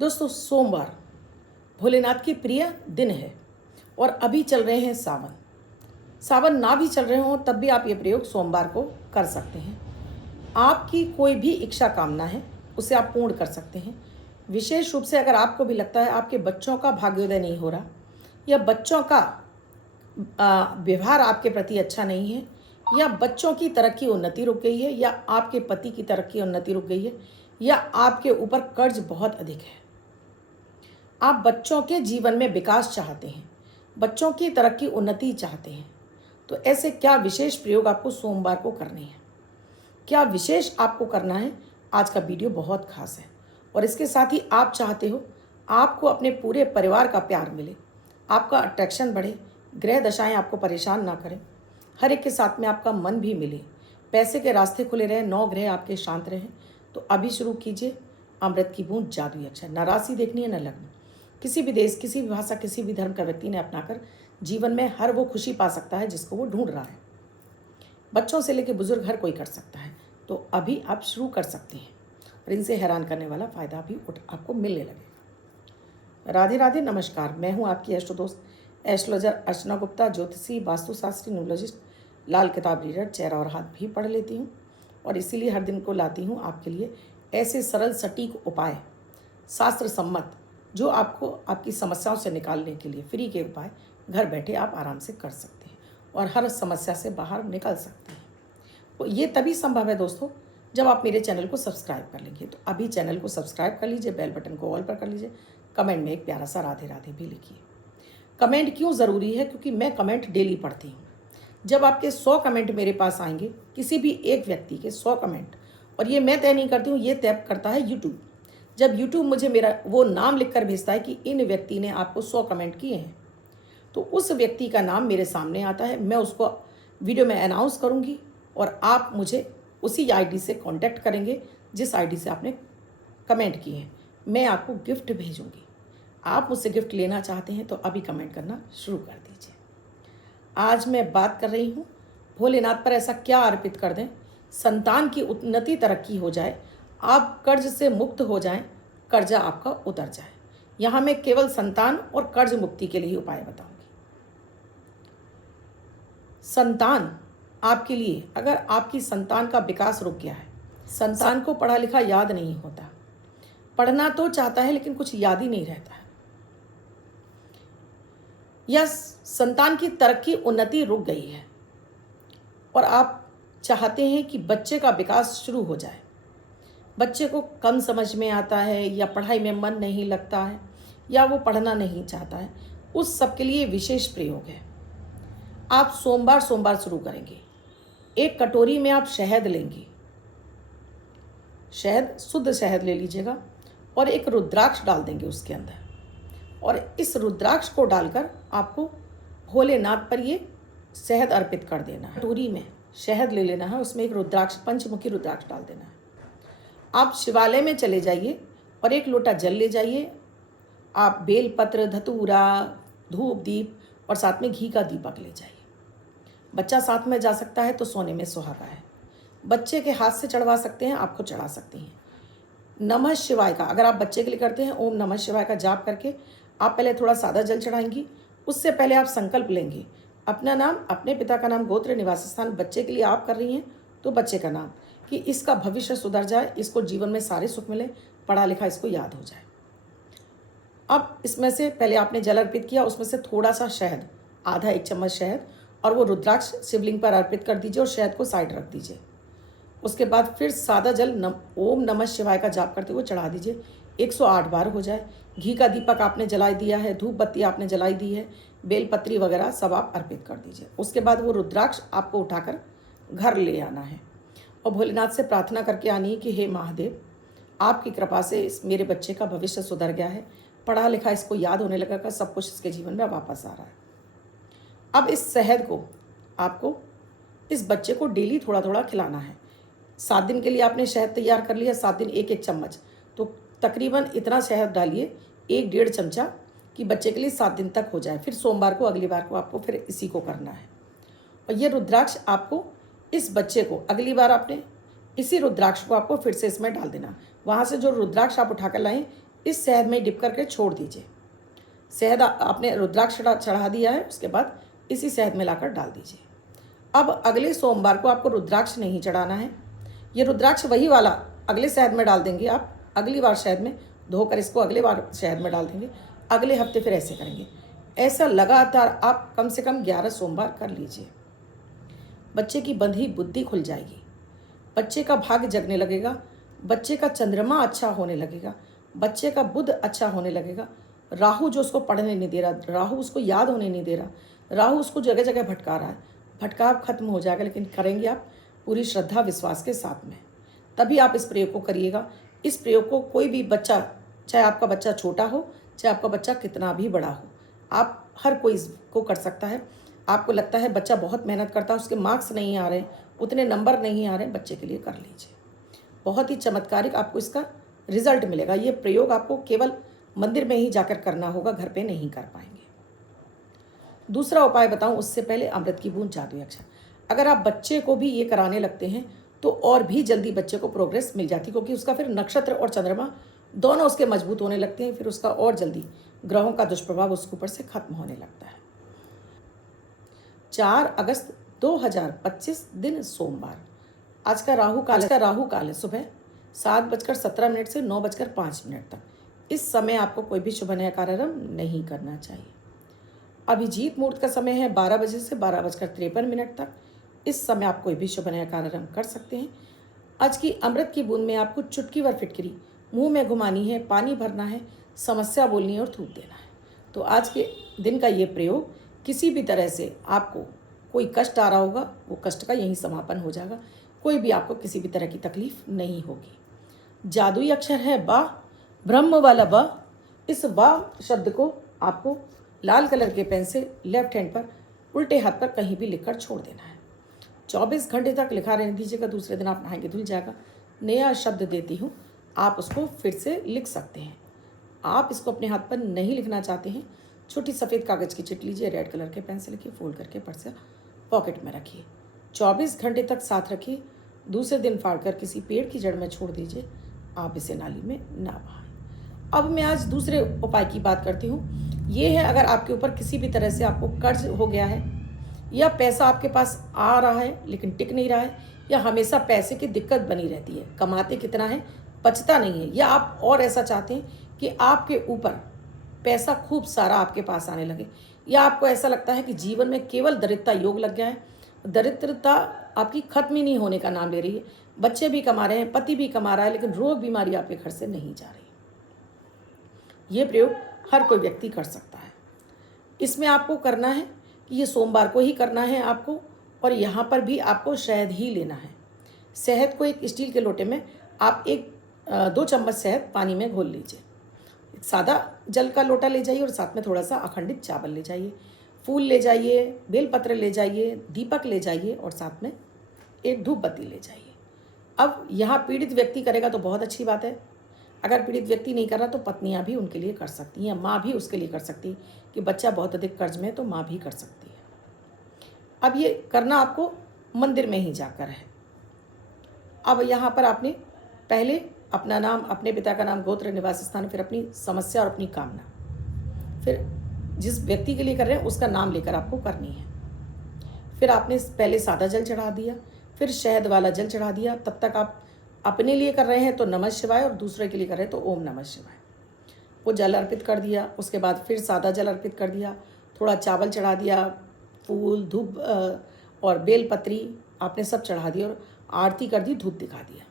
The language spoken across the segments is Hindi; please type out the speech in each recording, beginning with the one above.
दोस्तों, सोमवार भोलेनाथ की प्रिय दिन है और अभी चल रहे हैं सावन। सावन ना भी चल रहे हों तब भी आप ये प्रयोग सोमवार को कर सकते हैं। आपकी कोई भी इच्छा कामना है उसे आप पूर्ण कर सकते हैं। विशेष रूप से अगर आपको भी लगता है आपके बच्चों का भाग्योदय नहीं हो रहा या बच्चों का व्यवहार आपके प्रति अच्छा नहीं है या बच्चों की तरक्की उन्नति रुक गई है या आपके पति की तरक्की उन्नति रुक गई है या आपके ऊपर कर्ज बहुत अधिक है, आप बच्चों के जीवन में विकास चाहते हैं, बच्चों की तरक्की उन्नति चाहते हैं, तो ऐसे क्या विशेष प्रयोग आपको सोमवार को करने हैं, क्या विशेष आपको करना है। आज का वीडियो बहुत खास है और इसके साथ ही आप चाहते हो आपको अपने पूरे परिवार का प्यार मिले, आपका अट्रैक्शन बढ़े, ग्रह दशाएं आपको परेशान ना करें, हर एक के साथ में आपका मन भी मिले, पैसे के रास्ते खुले रहें, 9 ग्रह आपके शांत रहें, तो अभी शुरू कीजिए अमृत की बूंद जादुई अक्षर। न राशि देखनी है न लग्न। किसी भी देश, किसी भी भाषा, किसी भी धर्म का व्यक्ति ने अपनाकर जीवन में हर वो खुशी पा सकता है जिसको वो ढूंढ रहा है। बच्चों से लेकर बुजुर्ग हर कोई कर सकता है, तो अभी आप शुरू कर सकते हैं और इनसे हैरान करने वाला फायदा भी आपको मिलने लगे। राधे राधे, नमस्कार। मैं हूं आपकी एस्ट्रो दोस्त एस्ट्रोलॉजर अर्चना गुप्ता, ज्योतिषी, वास्तुशास्त्री, न्यूमरोलॉजिस्ट, लाल किताब रीडर, चेहरा और हाथ भी पढ़ लेती हूँ और इसीलिए हर दिन को लाती हूँ आपके लिए ऐसे सरल सटीक उपाय, शास्त्र सम्मत, जो आपको आपकी समस्याओं से निकालने के लिए फ्री के उपाय घर बैठे आप आराम से कर सकते हैं और हर समस्या से बाहर निकल सकते हैं। तो ये तभी संभव है दोस्तों जब आप मेरे चैनल को सब्सक्राइब कर लेंगे। तो अभी चैनल को सब्सक्राइब कर लीजिए, बेल बटन को ऑल पर कर लीजिए, कमेंट में एक प्यारा सा राधे राधे भी लिखिए। कमेंट क्यों ज़रूरी है? क्योंकि मैं कमेंट डेली पढ़ती हूँ। जब आपके 100 कमेंट मेरे पास आएंगे, किसी भी एक व्यक्ति के 100 कमेंट, और ये मैं तय नहीं करती हूँ, ये तय करता है यूट्यूब। जब यूट्यूब मुझे मेरा वो नाम लिखकर भेजता है कि इन व्यक्ति ने आपको 100 कमेंट किए हैं, तो उस व्यक्ति का नाम मेरे सामने आता है, मैं उसको वीडियो में अनाउंस करूँगी और आप मुझे उसी आईडी से कांटेक्ट करेंगे जिस आईडी से आपने कमेंट किए हैं। मैं आपको गिफ्ट भेजूँगी। आप मुझसे गिफ्ट लेना चाहते हैं तो अभी कमेंट करना शुरू कर दीजिए। आज मैं बात कर रही हूँ भोलेनाथ पर ऐसा क्या अर्पित कर दें संतान की उन्नति तरक्की हो जाए, आप कर्ज से मुक्त हो जाएं, कर्जा आपका उतर जाए। यहाँ मैं केवल संतान और कर्ज मुक्ति के लिए उपाय बताऊंगी। संतान आपके लिए, अगर आपकी संतान का विकास रुक गया है, संतान को पढ़ा लिखा याद नहीं होता, पढ़ना तो चाहता है लेकिन कुछ याद ही नहीं रहता है, या संतान की तरक्की उन्नति रुक गई है और आप चाहते हैं कि बच्चे का विकास शुरू हो जाए, बच्चे को कम समझ में आता है या पढ़ाई में मन नहीं लगता है या वो पढ़ना नहीं चाहता है, उस सब के लिए विशेष प्रयोग है। आप सोमवार सोमवार शुरू करेंगे। एक कटोरी में आप शहद लेंगे, शहद, शुद्ध शहद ले लीजिएगा और एक रुद्राक्ष डाल देंगे उसके अंदर, और इस रुद्राक्ष को डालकर आपको भोलेनाथ पर ये शहद अर्पित कर देना है। कटोरी में शहद ले लेना है, उसमें एक रुद्राक्ष, पंचमुखी रुद्राक्ष डाल देना है। आप शिवालय में चले जाइए और एक लोटा जल ले जाइए। आप बेलपत्र, धतूरा, धूप, दीप और साथ में घी का दीपक ले जाइए। बच्चा साथ में जा सकता है तो सोने में सुहागा है। बच्चे के हाथ से चढ़वा सकते हैं, आपको चढ़ा सकते हैं। नमः शिवाय का अगर आप बच्चे के लिए करते हैं, ओम नमः शिवाय का जाप करके आप पहले थोड़ा सादा जल चढ़ाएंगी। उससे पहले आप संकल्प लेंगे, अपना नाम, अपने पिता का नाम, गोत्र, निवास स्थान, बच्चे के लिए आप कर रही हैं तो बच्चे का नाम, कि इसका भविष्य सुधर जाए, इसको जीवन में सारे सुख मिले, पढ़ा लिखा इसको याद हो जाए। अब इसमें से पहले आपने जल अर्पित किया, उसमें से थोड़ा सा शहद, आधा 1 चम्मच शहद, और वो रुद्राक्ष शिवलिंग पर अर्पित कर दीजिए और शहद को साइड रख दीजिए। उसके बाद फिर सादा जल ओम नमः शिवाय का जाप करते हुए चढ़ा दीजिए। 108 बार हो जाए। घी का दीपक आपने जलाई दिया है, धूप बत्ती आपने जलाई दी है, बेलपत्री वगैरह सब आप अर्पित कर दीजिए। उसके बाद वो रुद्राक्ष आपको उठाकर घर ले आना है और भोलेनाथ से प्रार्थना करके आनी है कि हे महादेव, आपकी कृपा से इस मेरे बच्चे का भविष्य सुधर गया है, पढ़ा लिखा इसको याद होने लगा, सब कुछ इसके जीवन में वापस आ रहा है। अब इस शहद को आपको इस बच्चे को डेली थोड़ा थोड़ा खिलाना है। 7 दिन के लिए आपने शहद तैयार कर लिया, 7 दिन 1-1 चम्मच, तो तकरीबन इतना शहद डालिए, 1-1.5 चमचा, कि बच्चे के लिए 7 दिन तक हो जाए। फिर सोमवार को, अगली बार को आपको फिर इसी को करना है। और ये रुद्राक्ष आपको इस बच्चे को, अगली बार आपने इसी रुद्राक्ष को आपको फिर से इसमें डाल देना। वहाँ से जो रुद्राक्ष आप उठाकर लाएं, इस शहद में डिप करके छोड़ दीजिए। शहद आपने रुद्राक्ष चढ़ा दिया है, उसके बाद इसी शहद में लाकर डाल दीजिए। अब अगले सोमवार को आपको रुद्राक्ष नहीं चढ़ाना है। ये रुद्राक्ष वही वाला अगले शहद में डाल देंगे आप, अगली बार शहद में धोकर इसको अगले बार शहद में डाल देंगे। अगले हफ्ते फिर ऐसे करेंगे। ऐसा लगातार आप कम से कम 11 सोमवार कर लीजिए। बच्चे की बंधी बुद्धि खुल जाएगी, बच्चे का भाग्य जगने लगेगा, बच्चे का चंद्रमा अच्छा होने लगेगा, बच्चे का बुध अच्छा होने लगेगा। राहु जो उसको पढ़ने नहीं दे रहा, राहु उसको याद होने नहीं दे रहा, राहु उसको जगह जगह भटका रहा है, भटकाव खत्म हो जाएगा। लेकिन करेंगे आप पूरी श्रद्धा विश्वास के साथ में, तभी आप इस प्रयोग को करिएगा। इस प्रयोग को कोई भी बच्चा, चाहे आपका बच्चा छोटा हो, चाहे आपका बच्चा कितना भी बड़ा हो, आप हर कोई इसको कर सकता है। आपको लगता है बच्चा बहुत मेहनत करता है, उसके मार्क्स नहीं आ रहे, उतने नंबर नहीं आ रहे, बच्चे के लिए कर लीजिए। बहुत ही चमत्कारिक आपको इसका रिजल्ट मिलेगा। ये प्रयोग आपको केवल मंदिर में ही जाकर करना होगा, घर पे नहीं कर पाएंगे। दूसरा उपाय बताऊं उससे पहले, अमृत की बूंद जादुई अक्षर। अगर आप बच्चे को भी ये कराने लगते हैं तो और भी जल्दी बच्चे को प्रोग्रेस मिल जाती है, क्योंकि उसका फिर नक्षत्र और चंद्रमा दोनों उसके मजबूत होने लगते हैं। फिर उसका और जल्दी ग्रहों का दुष्प्रभाव उसके ऊपर से खत्म होने लगता है। 4 अगस्त 2025 दिन सोमवार। आज का राहु काल है सुबह 7:17 से 9:05 तक। इस समय आपको कोई भी शुभ नया कार्यारंभ नहीं करना चाहिए। अभिजीत मुहूर्त का समय है 12 बजे से 12:53 तक। इस समय आप कोई भी शुभ नया कार्यारंभ कर सकते हैं। आज की अमृत की बूंद में आपको चुटकी व फिटकरी मुंह में घुमानी है, पानी भरना है, समस्या बोलनी है और थूक देना है। तो आज के दिन का ये प्रयोग, किसी भी तरह से आपको कोई कष्ट आ रहा होगा, वो कष्ट का यहीं समापन हो जाएगा। कोई भी आपको किसी भी तरह की तकलीफ नहीं होगी। जादुई अक्षर है बा, ब्रह्म वाला बा। इस बा शब्द को आपको लाल कलर के पेन से लेफ्ट हैंड पर उल्टे हाथ पर कहीं भी लिखकर छोड़ देना है। 24 घंटे तक लिखा रहने दीजिएगा। दूसरे दिन आप नहाएंगे धुल जाएगा। नया शब्द देती हूँ, आप उसको फिर से लिख सकते हैं। आप इसको अपने हाथ पर नहीं लिखना चाहते हैं, छोटी सफ़ेद कागज़ की चिट लीजिए, रेड कलर के पेन से लिखिए, फोल्ड करके पर्स पॉकेट में रखिए। 24 घंटे तक साथ रखिए। दूसरे दिन फाड़कर किसी पेड़ की जड़ में छोड़ दीजिए। आप इसे नाली में ना बहाएं। अब मैं आज दूसरे उपाय की बात करती हूँ। ये है, अगर आपके ऊपर किसी भी तरह से आपको कर्ज हो गया है, या पैसा आपके पास आ रहा है लेकिन टिक नहीं रहा है, या हमेशा पैसे की दिक्कत बनी रहती है, कमाते कितना है बचता नहीं है, या आप और ऐसा चाहते हैं कि आपके ऊपर पैसा खूब सारा आपके पास आने लगे, या आपको ऐसा लगता है कि जीवन में केवल दरिद्रता योग लग गया है, दरिद्रता आपकी खत्म ही नहीं होने का नाम ले रही है, बच्चे भी कमा रहे हैं, पति भी कमा रहा है, लेकिन रोग बीमारी आपके घर से नहीं जा रही। ये प्रयोग हर कोई व्यक्ति कर सकता है। इसमें आपको करना है कि ये सोमवार को ही करना है आपको, और यहाँ पर भी आपको शहद ही लेना है। शहद को एक स्टील के लोटे में आप 2 चम्मच शहद पानी में घोल लीजिए। एक सादा जल का लोटा ले जाइए और साथ में थोड़ा सा अखंडित चावल ले जाइए, फूल ले जाइए, बेलपत्र ले जाइए, दीपक ले जाइए और साथ में एक धूप बत्ती ले जाइए। अब यहाँ पीड़ित व्यक्ति करेगा तो बहुत अच्छी बात है। अगर पीड़ित व्यक्ति नहीं कर रहा तो पत्नियां भी उनके लिए कर सकती हैं, माँ भी उसके लिए कर सकती है कि बच्चा बहुत अधिक कर्ज में है तो माँ भी कर सकती है। अब ये करना आपको मंदिर में ही जाकर है। अब यहाँ पर आपने पहले अपना नाम, अपने पिता का नाम, गोत्र, निवास स्थान, फिर अपनी समस्या और अपनी कामना, फिर जिस व्यक्ति के लिए कर रहे हैं उसका नाम लेकर आपको करनी है। फिर आपने पहले सादा जल चढ़ा दिया, फिर शहद वाला जल चढ़ा दिया। तब तक आप अपने लिए कर रहे हैं तो नमः शिवाय, और दूसरे के लिए कर रहे हैं तो ओम नमः शिवाय। वो जल अर्पित कर दिया, उसके बाद फिर सादा जल अर्पित कर दिया, थोड़ा चावल चढ़ा दिया, फूल, धूप और बेलपत्री आपने सब चढ़ा दिया और आरती कर दी, धूप दिखा दिया।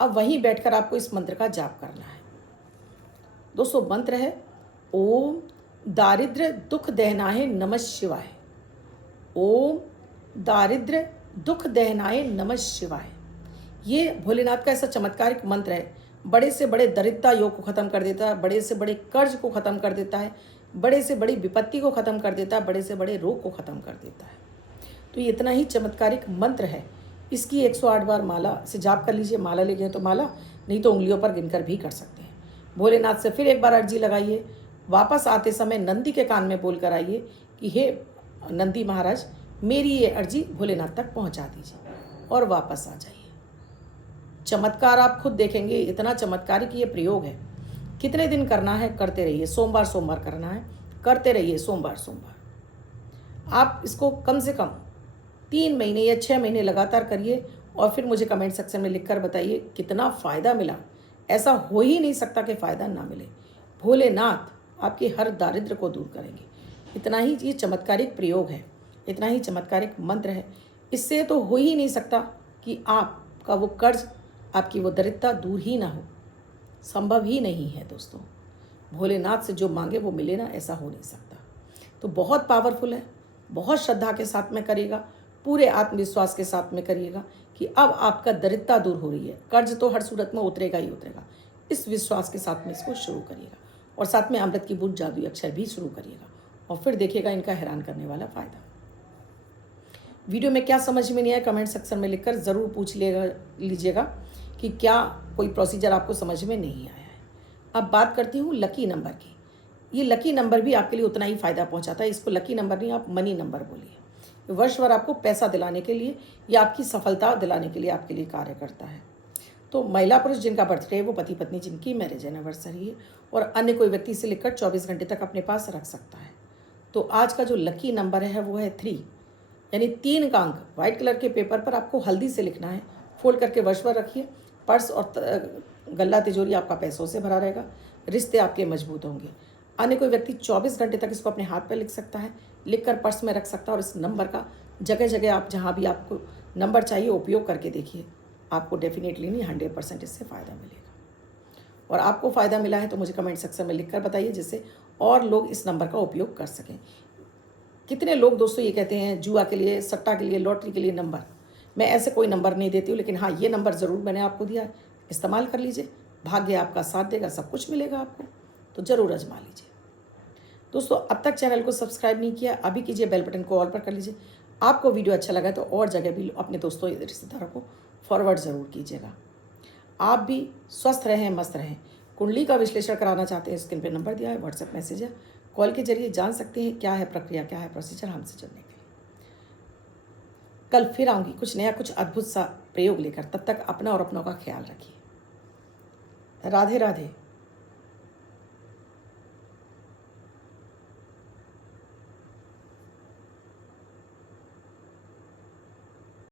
अब वहीं बैठकर आपको इस मंत्र का जाप करना है। दोस्तों, मंत्र है ओम दारिद्र्य दुख दहनाय नमः शिवाय। ओम दारिद्र्य दुख दहनाय नमः शिवाय। ये भोलेनाथ का ऐसा चमत्कारिक मंत्र है, बड़े से बड़े दरिद्रता योग को ख़त्म कर देता है, बड़े से बड़े कर्ज को ख़त्म कर देता है, बड़े से बड़ी विपत्ति को ख़त्म कर देता है, बड़े से बड़े रोग को ख़त्म कर देता है। तो ये इतना ही चमत्कारिक मंत्र है। इसकी 108 बार माला से जाप कर लीजिए। माला ले गए तो माला, नहीं तो उंगलियों पर गिनकर भी कर सकते हैं। भोलेनाथ से फिर एक बार अर्जी लगाइए। वापस आते समय नंदी के कान में बोल कर आइए कि हे नंदी महाराज, मेरी ये अर्जी भोलेनाथ तक पहुँचा दीजिए, और वापस आ जाइए। चमत्कार आप खुद देखेंगे, इतना चमत्कारिक ये प्रयोग है। कितने दिन करना है? करते रहिए, सोमवार सोमवार करना है, करते रहिए सोमवार सोमवार। आप इसको कम से कम 3 महीने या 6 महीने लगातार करिए और फिर मुझे कमेंट सेक्शन में लिखकर बताइए कितना फ़ायदा मिला। ऐसा हो ही नहीं सकता कि फ़ायदा ना मिले। भोलेनाथ आपके हर दारिद्र को दूर करेंगे। इतना ही ये चमत्कारिक प्रयोग है, इतना ही चमत्कारिक मंत्र है। इससे तो हो ही नहीं सकता कि आपका वो कर्ज, आपकी वो दरिद्रता दूर ही ना हो। संभव ही नहीं है दोस्तों। भोलेनाथ से जो मांगे वो मिले ना, ऐसा हो नहीं सकता। तो बहुत पावरफुल है, बहुत श्रद्धा के साथ में करिएगा, पूरे आत्मविश्वास के साथ में करिएगा कि अब आपका दरिद्रता दूर हो रही है। कर्ज तो हर सूरत में उतरेगा ही उतरेगा। इस विश्वास के साथ में इसको शुरू करिएगा और साथ में अमृत की बूंद जादुई अक्षर भी शुरू करिएगा और फिर देखिएगा इनका हैरान करने वाला फ़ायदा। वीडियो में क्या समझ में नहीं आया कमेंट सेक्शन में लिखकर ज़रूर पूछ लीजिएगा कि क्या कोई प्रोसीजर आपको समझ में नहीं आया है। अब बात करती हूँ लकी नंबर की। ये लकी नंबर भी आपके लिए उतना ही फ़ायदा पहुँचाता है। इसको लकी नंबर नहीं, आप मनी नंबर बोलिए। वर्ष भर आपको पैसा दिलाने के लिए या आपकी सफलता दिलाने के लिए आपके लिए कार्य करता है। तो महिला पुरुष जिनका बर्थडे है, वो पति पत्नी जिनकी मैरिज एनिवर्सरी है और अन्य कोई व्यक्ति से लेकर 24 घंटे तक अपने पास रख सकता है। तो आज का जो लकी नंबर है वो है 3, यानी 3 का अंक व्हाइट कलर के पेपर पर आपको हल्दी से लिखना है। फोल्ड करके वर्ष भर रखिए। पर्स और गल्ला तिजोरी आपका पैसों से भरा रहेगा। रिश्ते आपके मजबूत होंगे। अन्य कोई व्यक्ति 24 घंटे तक इसको अपने हाथ पर लिख सकता है, लिखकर पर्स में रख सकता है और इस नंबर का जगह जगह आप जहाँ भी आपको नंबर चाहिए उपयोग करके देखिए। आपको डेफिनेटली नहीं 100% इससे फ़ायदा मिलेगा। और आपको फ़ायदा मिला है तो मुझे कमेंट सेक्शन में लिखकर बताइए, जिससे और लोग इस नंबर का उपयोग कर सकें। कितने लोग दोस्तों ये कहते हैं जुआ के लिए, सट्टा के लिए, लॉटरी के लिए नंबर। मैं ऐसे कोई नंबर नहीं देती हूँ, लेकिन हाँ ये नंबर ज़रूर मैंने आपको दिया, इस्तेमाल कर लीजिए। भाग्य आपका साथ देगा, सब कुछ मिलेगा आपको, तो ज़रूर आजमा लीजिए। दोस्तों अब तक चैनल को सब्सक्राइब नहीं किया, अभी कीजिए, बेल बटन को ऑल पर कर लीजिए। आपको वीडियो अच्छा लगा तो और जगह भी अपने दोस्तों रिश्तेदारों को फॉरवर्ड ज़रूर कीजिएगा। आप भी स्वस्थ रहें, मस्त रहें। कुंडली का विश्लेषण कराना चाहते हैं, स्क्रीन पे नंबर दिया है, व्हाट्सएप मैसेज है, कॉल के जरिए जान सकते हैं क्या है प्रक्रिया, क्या है प्रोसीजर हमसे जुड़ने के लिए। कल फिर आऊँगी कुछ नया, कुछ अद्भुत सा प्रयोग लेकर। तब तक अपना और अपनों का ख्याल रखिए। राधे राधे।